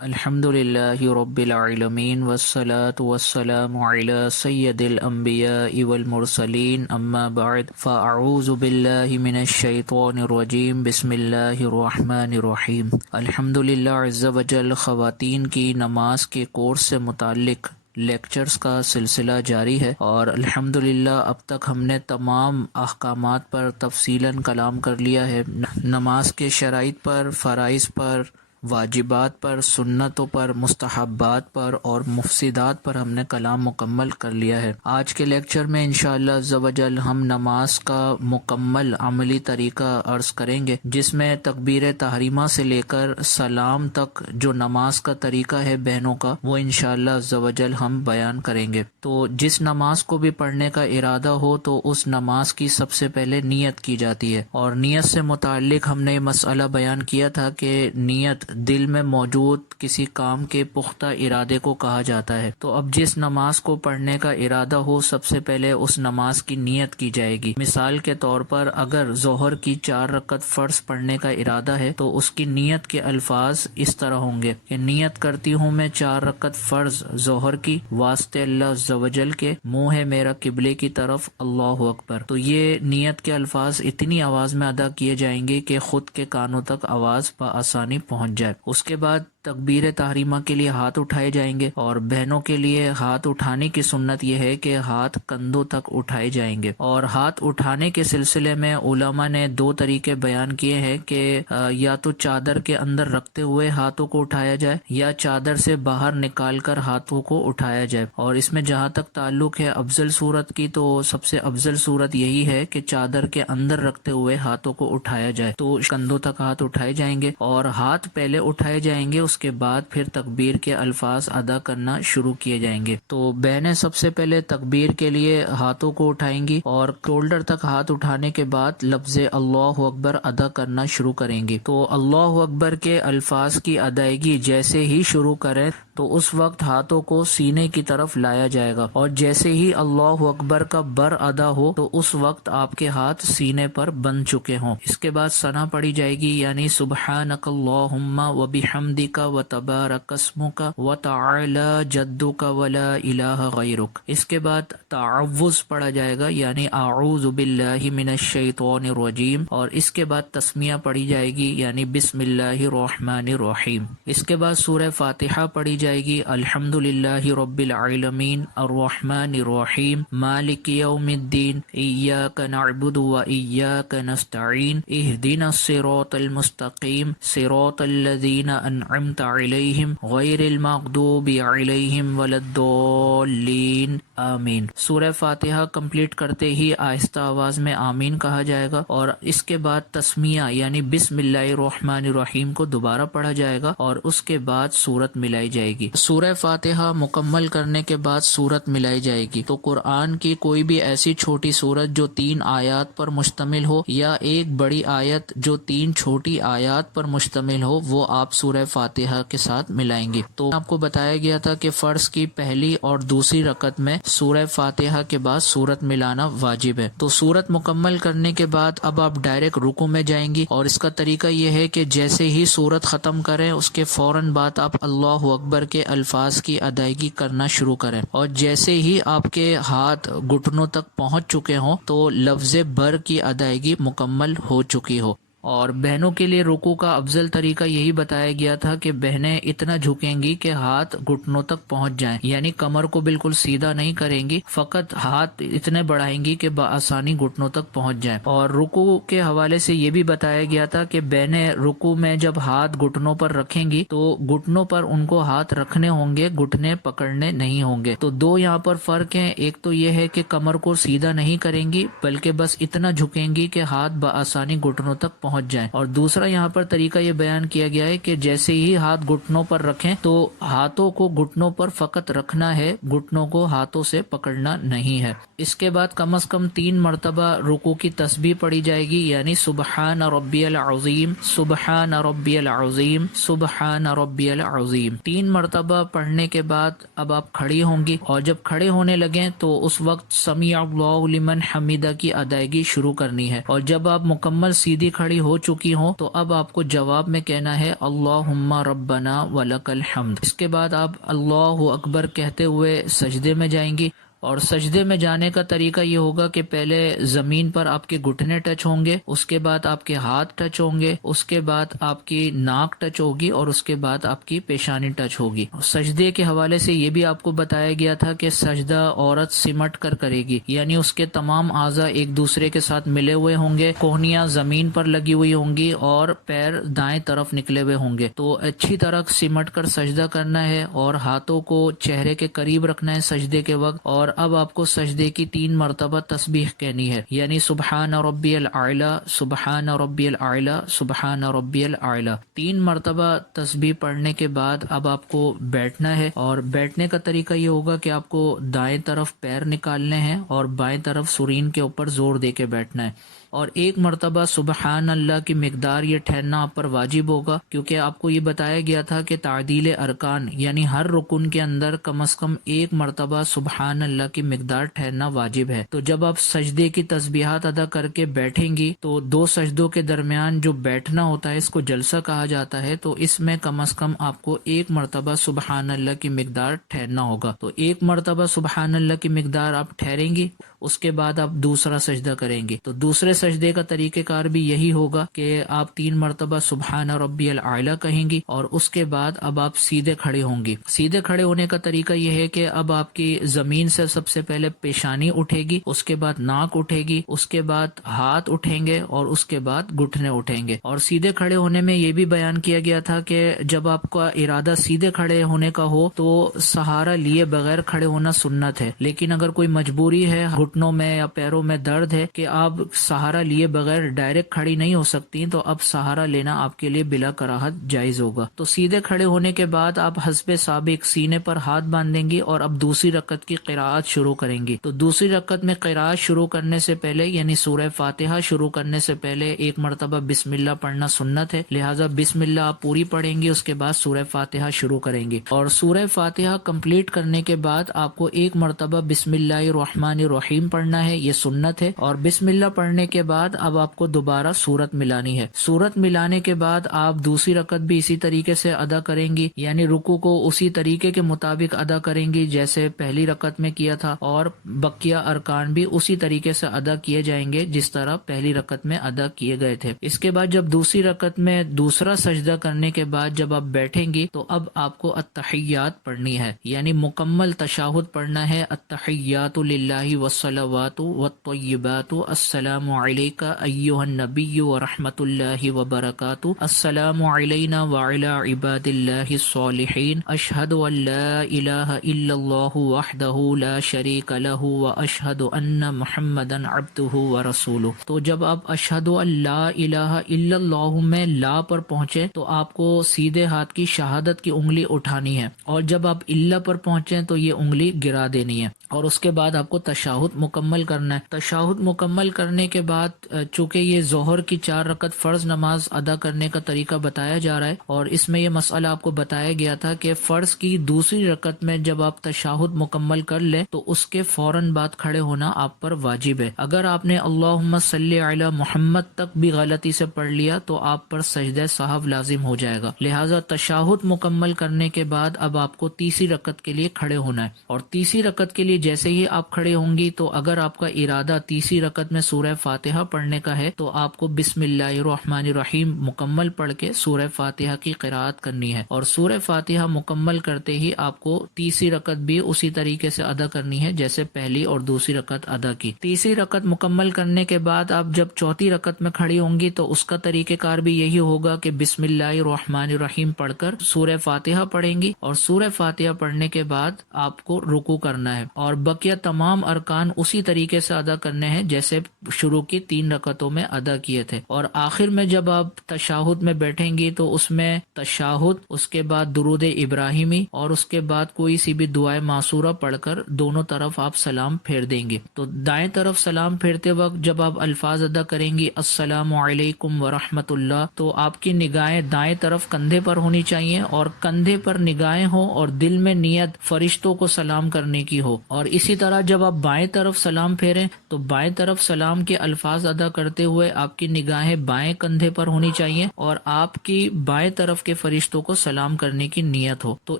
الحمد للہ رب العالمین والصلاة والسلام علی سید الانبیاء والمرسلین اما بعد فاعوذ باللہ من الشیطان الرجیم بسم اللہ الرحمن الرحیم۔ الحمد للہ عز وجل خواتین کی نماز کے کورس سے متعلق لیکچرز کا سلسلہ جاری ہے، اور الحمدللہ اب تک ہم نے تمام احکامات پر تفصیلاً کلام کر لیا ہے۔ نماز کے شرائط پر، فرائض پر، واجبات پر، سنتوں پر، مستحبات پر اور مفسدات پر ہم نے کلام مکمل کر لیا ہے۔ آج کے لیکچر میں انشاءاللہ عز و جل ہم نماز کا مکمل عملی طریقہ عرض کریں گے، جس میں تکبیر تحریمہ سے لے کر سلام تک جو نماز کا طریقہ ہے بہنوں کا، وہ انشاءاللہ عز و جل ہم بیان کریں گے۔ تو جس نماز کو بھی پڑھنے کا ارادہ ہو تو اس نماز کی سب سے پہلے نیت کی جاتی ہے، اور نیت سے متعلق ہم نے یہ مسئلہ بیان کیا تھا کہ نیت دل میں موجود کسی کام کے پختہ ارادے کو کہا جاتا ہے۔ تو اب جس نماز کو پڑھنے کا ارادہ ہو، سب سے پہلے اس نماز کی نیت کی جائے گی۔ مثال کے طور پر اگر ظہر کی 4 رکعت فرض پڑھنے کا ارادہ ہے تو اس کی نیت کے الفاظ اس طرح ہوں گے کہ نیت کرتی ہوں میں 4 رکعت فرض ظہر کی، واسطے اللہ عز و جل کے، منہ ہے میرا قبلے کی طرف، اللہ اکبر۔ تو یہ نیت کے الفاظ اتنی آواز میں ادا کیے جائیں گے کہ خود کے کانوں تک آواز بآسانی پہنچ جائے۔ اس کے بعد تکبیر تحریمہ کے لیے ہاتھ اٹھائے جائیں گے، اور بہنوں کے لیے ہاتھ اٹھانے کی سنت یہ ہے کہ ہاتھ کندھوں تک اٹھائے جائیں گے۔ اور ہاتھ اٹھانے کے سلسلے میں علماء نے 2 طریقے بیان کیے ہیں کہ یا تو چادر کے اندر رکھتے ہوئے ہاتھوں کو اٹھایا جائے، یا چادر سے باہر نکال کر ہاتھوں کو اٹھایا جائے۔ اور اس میں جہاں تک تعلق ہے افضل صورت کی، تو سب سے افضل صورت یہی ہے کہ چادر کے اندر رکھتے ہوئے ہاتھوں کو اٹھایا جائے۔ تو کندھوں تک ہاتھ اٹھائے جائیں گے، اور ہاتھ پہلے اٹھائے جائیں گے، اس کے بعد پھر تکبیر کے الفاظ ادا کرنا شروع کیے جائیں گے۔ تو بہنیں سب سے پہلے تکبیر کے لیے ہاتھوں کو اٹھائیں گی، اور شولڈر تک ہاتھ اٹھانے کے بعد لفظ اللہ اکبر ادا کرنا شروع کریں گی۔ تو اللہ اکبر کے الفاظ کی ادائیگی جیسے ہی شروع کریں تو اس وقت ہاتھوں کو سینے کی طرف لایا جائے گا، اور جیسے ہی اللہ اکبر کا بر ادا ہو تو اس وقت آپ کے ہاتھ سینے پر بن چکے ہوں۔ اس کے بعد ثنا پڑھی جائے گی، یعنی سبحانک اللہم وبحمدک وتبارک اسمک وتعالی جدک ولا الہ غیرک۔ اس کے بعد تعوذ پڑھا جائے گا، یعنی اعوذ باللہ من الشیطان الرجیم، اور اس کے بعد تسمیہ پڑھی جائے گی، یعنی بسم اللہ الرحمن الرحیم۔ اس کے بعد سورہ فاتحہ پڑھی جائے گی، الحمد للہ رب العالمین الرحمن الرحیم مالک یوم الدین ایاک نعبد و ایاک نستعین اہدنا الصراط المستقیم صراط الذین انعمت علیہم غیر المغضوب علیہم ولا الضالین آمین۔ سورہ فاتحہ کمپلیٹ کرتے ہی آہستہ آواز میں آمین کہا جائے گا، اور اس کے بعد تسمیہ یعنی بسم اللہ الرحمن الرحیم کو دوبارہ پڑھا جائے گا، اور اس کے بعد سورت ملائی جائے گی۔ سورہ فاتحہ مکمل کرنے کے بعد سورت ملائی جائے گی۔ تو قرآن کی کوئی بھی ایسی چھوٹی سورت جو 3 آیات پر مشتمل ہو، یا ایک بڑی آیت جو 3 چھوٹی آیات پر مشتمل ہو، وہ آپ سورہ فاتحہ کے ساتھ ملائیں گے۔ تو آپ کو بتایا گیا تھا کہ فرض کی پہلی اور دوسری رکعت میں سورہ فاتحہ کے بعد سورت ملانا واجب ہے۔ تو سورت مکمل کرنے کے بعد اب آپ ڈائریکٹ رکوع میں جائیں گی، اور اس کا طریقہ یہ ہے کہ جیسے ہی سورت ختم کریں اس کے فوراً بعد آپ اللہ اکبر کے الفاظ کی ادائیگی کرنا شروع کریں، اور جیسے ہی آپ کے ہاتھ گھٹنوں تک پہنچ چکے ہوں تو لفظ بر کی ادائیگی مکمل ہو چکی ہو۔ اور بہنوں کے لیے رکوع کا افضل طریقہ یہی بتایا گیا تھا کہ بہنیں اتنا جھکیں گی کہ ہاتھ گھٹنوں تک پہنچ جائیں، یعنی کمر کو بالکل سیدھا نہیں کریں گی، فقط ہاتھ اتنے بڑھائیں گی کہ بآسانی گھٹنوں تک پہنچ جائیں۔ اور رکوع کے حوالے سے یہ بھی بتایا گیا تھا کہ بہنیں رکوع میں جب ہاتھ گھٹنوں پر رکھیں گی تو گھٹنوں پر ان کو ہاتھ رکھنے ہوں گے، گھٹنے پکڑنے نہیں ہوں گے۔ تو 2 یہاں پر فرق ہیں، ایک تو یہ ہے کہ کمر کو سیدھا نہیں کریں گی بلکہ بس اتنا جھکیں گی کہ ہاتھ بآسانی گھٹنوں تک پہنچ جائیں، اور دوسرا یہاں پر طریقہ یہ بیان کیا گیا ہے کہ جیسے ہی ہاتھ گھٹنوں پر رکھیں تو ہاتھوں کو گھٹنوں پر فقط رکھنا ہے، گھٹنوں کو ہاتھوں سے پکڑنا نہیں ہے۔ اس کے بعد کم از کم 3 مرتبہ رکوع کی تسبیح پڑھی جائے گی، یعنی سبحان ربی العظیم سبحان ربی العظیم سبحان ربی العظیم۔ 3 مرتبہ پڑھنے کے بعد اب آپ کھڑی ہوں گی، اور جب کھڑے ہونے لگیں تو اس وقت سمیع اللہ لمن حمیدہ کی ادائیگی شروع کرنی ہے، اور جب آپ مکمل سیدھی کھڑی ہو چکی ہوں تو اب آپ کو جواب میں کہنا ہے اللہم ربنا ولک الحمد۔ اس کے بعد آپ اللہ اکبر کہتے ہوئے سجدے میں جائیں گی، اور سجدے میں جانے کا طریقہ یہ ہوگا کہ پہلے زمین پر آپ کے گھٹنے ٹچ ہوں گے، اس کے بعد آپ کے ہاتھ ٹچ ہوں گے، اس کے بعد آپ کی ناک ٹچ ہوگی، اور اس کے بعد آپ کی پیشانی ٹچ ہوگی۔ سجدے کے حوالے سے یہ بھی آپ کو بتایا گیا تھا کہ سجدہ عورت سمٹ کر کرے گی، یعنی اس کے تمام اعضاء ایک دوسرے کے ساتھ ملے ہوئے ہوں گے، کوہنیاں زمین پر لگی ہوئی ہوں گی اور پیر دائیں طرف نکلے ہوئے ہوں گے۔ تو اچھی طرح سمٹ کر سجدہ کرنا ہے اور ہاتھوں کو چہرے کے قریب رکھنا ہے سجدے کے وقت، اور اب آپ کو سجدے کی 3 مرتبہ تسبیح کہنی ہے، یعنی سبحان ربی الاعلی، سبحان ربی الاعلی، سبحان ربی الاعلی۔ 3 مرتبہ تسبیح پڑھنے کے بعد اب آپ کو بیٹھنا ہے، اور بیٹھنے کا طریقہ یہ ہوگا کہ آپ کو دائیں طرف پیر نکالنے ہیں اور بائیں طرف سرین کے اوپر زور دے کے بیٹھنا ہے، اور 1 مرتبہ سبحان اللہ کی مقدار یہ ٹھہرنا آپ پر واجب ہوگا، کیونکہ آپ کو یہ بتایا گیا تھا کہ تعدیل ارکان یعنی ہر رکن کے اندر کم از کم 1 مرتبہ سبحان اللہ کی مقدار ٹھہرنا واجب ہے۔ تو جب آپ سجدے کی تسبیحات ادا کر کے بیٹھیں گی تو 2 سجدوں کے درمیان جو بیٹھنا ہوتا ہے اس کو جلسہ کہا جاتا ہے، تو اس میں کم از کم آپ کو 1 مرتبہ سبحان اللہ کی مقدار ٹھہرنا ہوگا۔ تو 1 مرتبہ سبحان اللہ کی مقدار آپ ٹھہریں گی، اس کے بعد آپ دوسرا سجدہ کریں گے۔ تو دوسرے سجدے کا طریقہ کار بھی یہی ہوگا کہ آپ 3 مرتبہ سبحان ربی الاعلی کہیں گی، اور اس کے بعد اب آپ سیدھے کھڑے ہوں گی۔ سیدھے کھڑے ہونے کا طریقہ یہ ہے کہ اب آپ کی زمین سے سب سے پہلے پیشانی اٹھے گی، اس کے بعد ناک اٹھے گی، اس کے بعد ہاتھ اٹھیں گے، اور اس کے بعد گھٹنے اٹھیں گے۔ اور سیدھے کھڑے ہونے میں یہ بھی بیان کیا گیا تھا کہ جب آپ کا ارادہ سیدھے کھڑے ہونے کا ہو تو سہارا لیے بغیر کھڑے ہونا سنت ہے، لیکن اگر کوئی مجبوری ہے، گھٹنوں میں یا پیروں میں درد ہے کہ آپ سہارا لیے بغیر ڈائریکٹ کھڑی نہیں ہو سکتی، تو اب سہارا لینا آپ کے لیے بلا کراہت جائز ہوگا۔ تو سیدھے کھڑے ہونے کے بعد آپ حسب سابق سینے پر ہاتھ باندھیں گی اور اب دوسری رکعت کی قراءت شروع کریں گی۔ تو دوسری رکعت میں قراءت شروع کرنے سے پہلے یعنی سورہ فاتحہ شروع کرنے سے پہلے 1 مرتبہ بسم اللہ پڑھنا سنت ہے، لہٰذا بسم اللہ آپ پوری پڑھیں گی، اس کے بعد سورہ فاتحہ شروع کریں گی، اور سورہ فاتحہ کمپلیٹ کرنے کے بعد آپ کو 1 مرتبہ بسم اللہ الرحمن الرحیم پڑھنا ہے، یہ سنت ہے، اور بسم اللہ پڑھنے کے بعد اب آپ کو دوبارہ سورت ملانی ہے۔ سورت ملانے کے بعد آپ دوسری رکعت بھی اسی طریقے سے ادا کریں گی، یعنی رکوع کو اسی طریقے کے مطابق ادا کریں گی جیسے پہلی رکعت میں کیا تھا، اور بقیہ ارکان بھی اسی طریقے سے ادا کیے جائیں گے جس طرح پہلی رکعت میں ادا کیے گئے تھے۔ اس کے بعد جب دوسری رکعت میں دوسرا سجدہ کرنے کے بعد جب آپ بیٹھیں گی تو اب آپ کو التحیات پڑھنی ہے، یعنی مکمل تشہد پڑھنا ہے، التحیات للہ والصلوات والطیبات، السلام علیک ایھا النبی ورحمۃ اللہ وبرکاتہ، السلام علینا وعلی عباد اللہ الصالحین، اشہد ان لا الہ الا اللہ وحدہ لا شریک لہ واشہد ان محمدا عبدہ ورسولہ۔ تو جب آپ اشہد ان لا الہ الا اللہ میں لا پر پہنچے تو آپ کو سیدھے ہاتھ کی شہادت کی انگلی اٹھانی ہے، اور جب آپ اللہ پر پہنچیں تو یہ انگلی گرا دینی ہے، اور اس کے بعد آپ کو تشہد مکمل کرنا ہے۔ تشہد مکمل کرنے کے بعد چونکہ یہ ظہر کی 4 رکعت فرض نماز ادا کرنے کا طریقہ بتایا جا رہا ہے، اور اس میں یہ مسئلہ آپ کو بتایا گیا تھا کہ فرض کی دوسری رکعت میں جب آپ تشہد مکمل کر لیں تو اس کے فوراً بعد کھڑے ہونا آپ پر واجب ہے۔ اگر آپ نے اللہم صلی علی محمد تک بھی غلطی سے پڑھ لیا تو آپ پر سجدہ سہو لازم ہو جائے گا، لہٰذا تشہد مکمل کرنے کے بعد اب آپ کو تیسری رکعت کے لیے کھڑے ہونا ہے، اور تیسری رکعت کے لیے جیسے ہی آپ کھڑے ہوں گی تو اگر آپ کا ارادہ تیسری رکعت میں سورہ فاتحہ پڑھنے کا ہے تو آپ کو بسم اللہ الرحمن الرحیم مکمل پڑھ کے سورہ فاتحہ کی قراءت کرنی ہے، اور سورہ فاتحہ مکمل کرتے ہی آپ کو تیسری رکعت بھی اسی طریقے سے ادا کرنی ہے جیسے پہلی اور دوسری رکعت ادا کی۔ تیسری رکعت مکمل کرنے کے بعد آپ جب چوتھی رکعت میں کھڑی ہوں گی تو اس کا طریقہ کار بھی یہی ہوگا کہ بسم اللہ الرحمن الرحیم پڑھ کر سورہ فاتحہ پڑھیں گی، اور سورہ فاتحہ پڑھنے کے بعد آپ کو رکوع کرنا ہے، اور بقیہ تمام ارکان اسی طریقے سے ادا کرنے ہیں جیسے شروع کی 3 رکعتوں میں ادا کیے تھے، اور آخر میں جب آپ تشہد میں بیٹھیں گی تو اس میں تشہد، اس کے بعد درود ابراہیمی، اور اس کے بعد کوئی سی بھی دعائے معصورہ پڑھ کر دونوں طرف آپ سلام پھیر دیں گے۔ تو دائیں طرف سلام پھیرتے وقت جب آپ الفاظ ادا کریں گی السلام علیکم ورحمۃ اللہ، تو آپ کی نگاہیں دائیں طرف کندھے پر ہونی چاہیے، اور کندھے پر نگاہیں ہوں اور دل میں نیت فرشتوں کو سلام کرنے کی ہو، اور اسی طرح جب آپ بائیں طرف سلام پھیریں تو بائیں طرف سلام کے الفاظ ادا کرتے ہوئے آپ کی نگاہیں بائیں کندھے پر ہونی چاہیے اور آپ کی بائیں طرف کے فرشتوں کو سلام کرنے کی نیت ہو. تو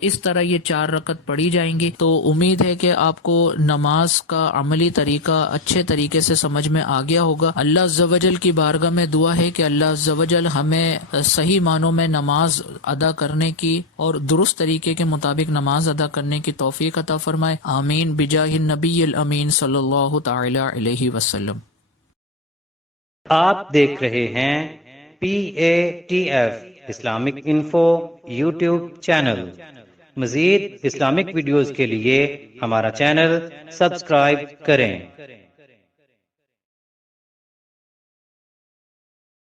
اس طرح یہ 4 رکعت پڑھی جائیں گی. تو امید ہے کہ آپ کو نماز کا عملی طریقہ اچھے طریقے سے سمجھ میں آ گیا ہوگا. اللہ عز و جل کی بارگاہ میں دعا ہے کہ اللہ عز و جل ہمیں صحیح معنوں میں نماز ادا کرنے کی اور درست طریقے کے مطابق نماز ادا کرنے کی توفیق عطا فرمائے. آمین بجاہ النبی الامین صلی اللہ تعالی علیہ وسلم. آپ دیکھ رہے ہیں PATF Islamic info YouTube channel. مزید اسلامک ویڈیوز کے لیے ہمارا چینل سبسکرائب کریں.